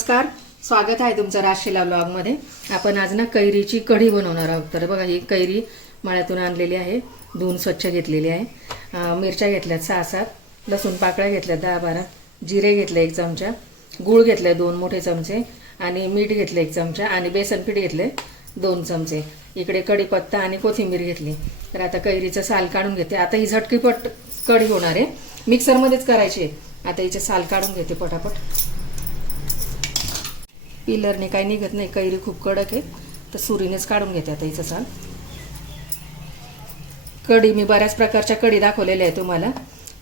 नमस्कार. स्वागत आहे तुमचं राशीला ब्लॉगमध्ये आपण आज ना कैरीची कढी बनवणार आहोत. तर बघा ही कैरी मळ्यातून आणलेली आहे. धुवून स्वच्छ घेतलेली आहे. मिरच्या घेतल्यात सहा सात लसूण पाकळ्या घेतल्यात दहा बारा जिरे घेतले एक चमचा गूळ घेतलं दोन मोठे चमचे आणि मीठ घेतलं एक चमचा आणि बेसन पीठ घेतले दोन चमचे. इकडे कढीपत्ता आणि कोथिंबीर घेतली. तर आता कैरीचं साल काढून घेते. आता ही झटकीपट कढी होणार आहे. मिक्सरमध्येच करायची आहे. आता हिचे साल काढून घेते पटापट. पिलरने काही निघत नाही कैरी खूप कडक आहे तर सुरीनेच काढून घेते आता हिचं साल. कढी मी बऱ्याच प्रकारच्या कढी दाखवलेल्या आहे तुम्हाला.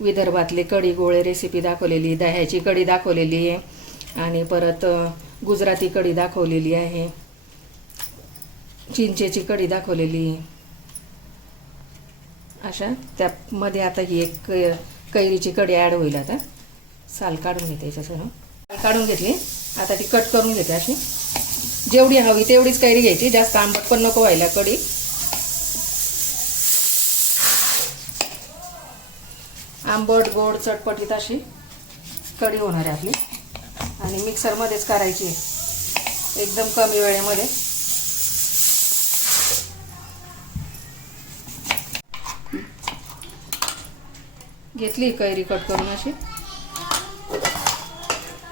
विदर्भातली कढी गोळे रेसिपी दाखवलेली दह्याची कढी दाखवलेली आहे. आणि परत गुजराती कढी दाखवलेली आहे. चिंचेची कढी दाखवलेली. आहे अशा त्यामध्ये आता ही एक कैरीची कढी ॲड होईल आता. साल काढून घेते याच्यासह साल काढून घेतली. आता ती कट करून घेते अशी. जेवढी हवी तेवढीच कैरी घ्यायची. जास्त आंबट पण नको व्हायला कढी. आंबट गोड चटपटीत अशी कढी होणार आहे आपली. आणि मिक्सरमध्येच करायची आहे. एकदम कमी वेळेमध्ये. घेतली कैरी कट करून अशी.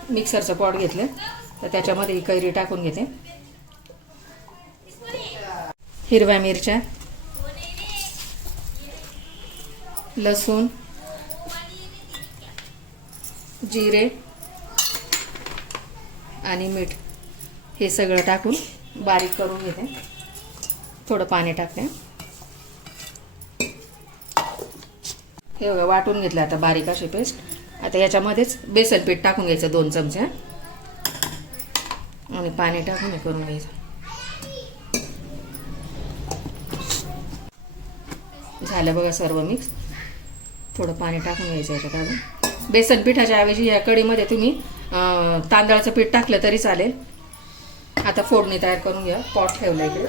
मिक्सरचं पॉट घेतलं. तर त्याच्यामध्ये कैरी टाकून घेते. हिरव्या मिरच्या लसूण जिरे आणि मीठ. हे सगळं टाकून बारीक करून घेते. थोडं पाणी टाकते. हे बघा वाटून घेतलं आता बारीक अशी पेस्ट आता याच्यामध्येच बेसन पीठ टाकून घ्यायचं दोन चमचे. आणि पाणी टाकून हे करून घ्यायचं. झालं बघा सर्व मिक्स थोडं पाणी टाकून घ्यायचं याच्यात अजून. बेसन पिठाच्या ऐवजी या कढीमध्ये तुम्ही तांदळाचं पीठ टाकलं तरी चालेल. आता फोडणी तयार करून घ्या. पॉट ठेवला इकडे.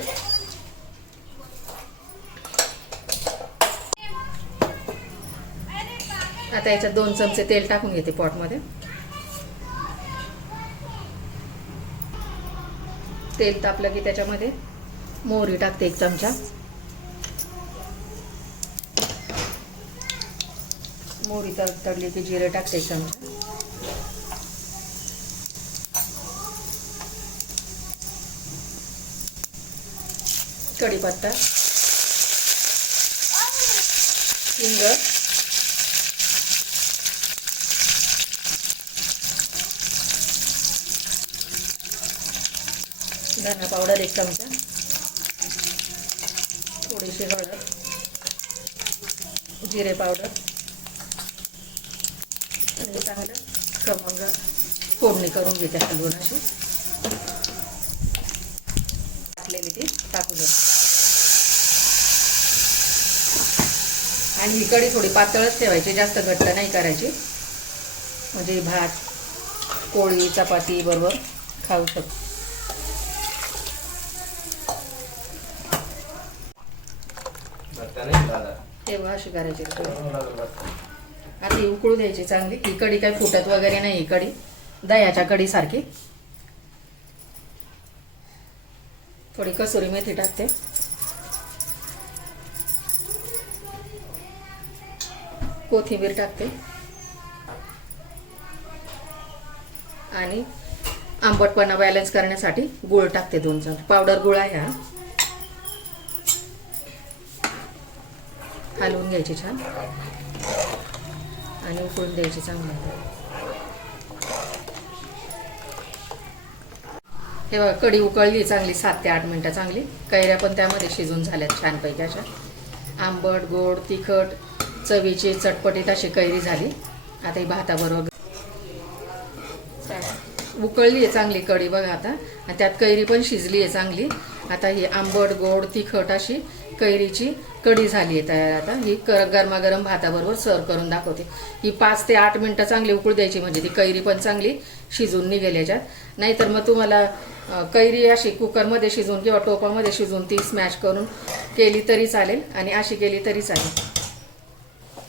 आता याच्यात दोन चमचे तेल टाकून घेते पॉटमध्ये तेल तापलं की त्याच्यामध्ये मोहरी टाकते एक चमचा. मोहरी तर तडली की जिरे टाकते एक चमचा. कढीपत्ता. हिंग. धना पावडर एक चमचा. थोडीशी हळद. जिरे पावडर आणि चांगलं खमंग फोडणी करून घेते हलवून अशी टाकलेली ती टाकून आणि ही कढी थोडी पातळच ठेवायची जास्त घट्ट नाही करायची. म्हणजे भात पोळी चपाती बरोबर खाऊ शकतो. तेव्हा अशी करायची आता ही उकळू द्यायची चांगली. ही कढी काही फुटत वगैरे नाही ही कढी दह्याच्या कढी सारखी. थोडी कसुरी मेथी टाकते. कोथिंबीर टाकते. आणि आंबटपणा बॅलन्स करण्यासाठी गुळ टाकते दोन चमचे. पावडर गुळ आहे हा. हलवून घ्यायची छान. आणि उकळून द्यायची चांगली. हे बघा कढी उकळली चांगली सात ते आठ मिनटं चांगली. कैऱ्या पण त्यामध्ये शिजून झाल्यात छानपैकी अशा. आंबट गोड तिखट चवीची चटपटीत अशी कैरी झाली. आता ही भाताबरोबर उकळली आहे चांगली कढी बघा आता. आणि त्यात कैरी पण शिजली आहे चांगली. आता ही आंबट गोड तिखट अशी कैरीची कढी झाली आहे तयार आता. ही क गरमागरम भाताबरोबर सर्व करून दाखवते. ही पाच ते आठ मिनटं चांगली उकळू द्यायची म्हणजे ती कैरी पण चांगली शिजून निघेल याच्यात. नाहीतर मग तुम्हाला कैरी अशी कुकरमध्ये शिजवून किंवा टोपामध्ये शिजवून ती स्मॅश करून केली तरी चालेल आणि अशी केली तरी चालेल.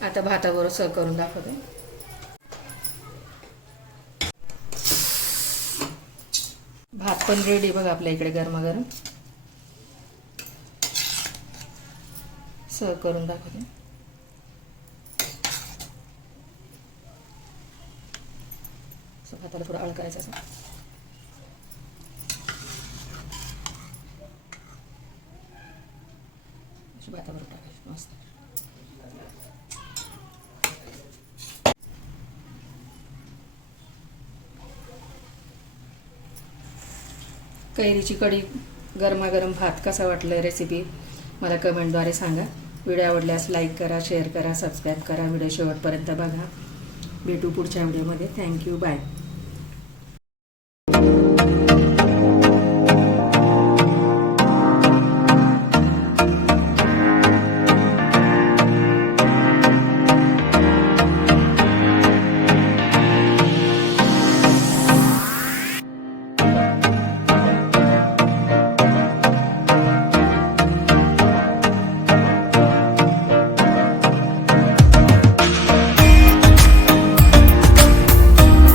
आता भाताबरोबर सर्व करून दाखवते. भात पण रेडी बघा आपल्या इकडे गरमागरम. सर्व करून दाखवते. असं भाताला थोडं आळ असं. भातावर टाकायची मस्त. कैरीची कढी गरमागरम भात कसा वाटलं रेसिपी मला कमेंटद्वारे सांगा. व्हिडिओ आवडल्यास लाईक करा शेअर करा सबस्क्राईब करा. व्हिडिओ शेवटपर्यंत बघा. भेटू पुढच्या व्हिडिओमध्ये. Thank you. बाय.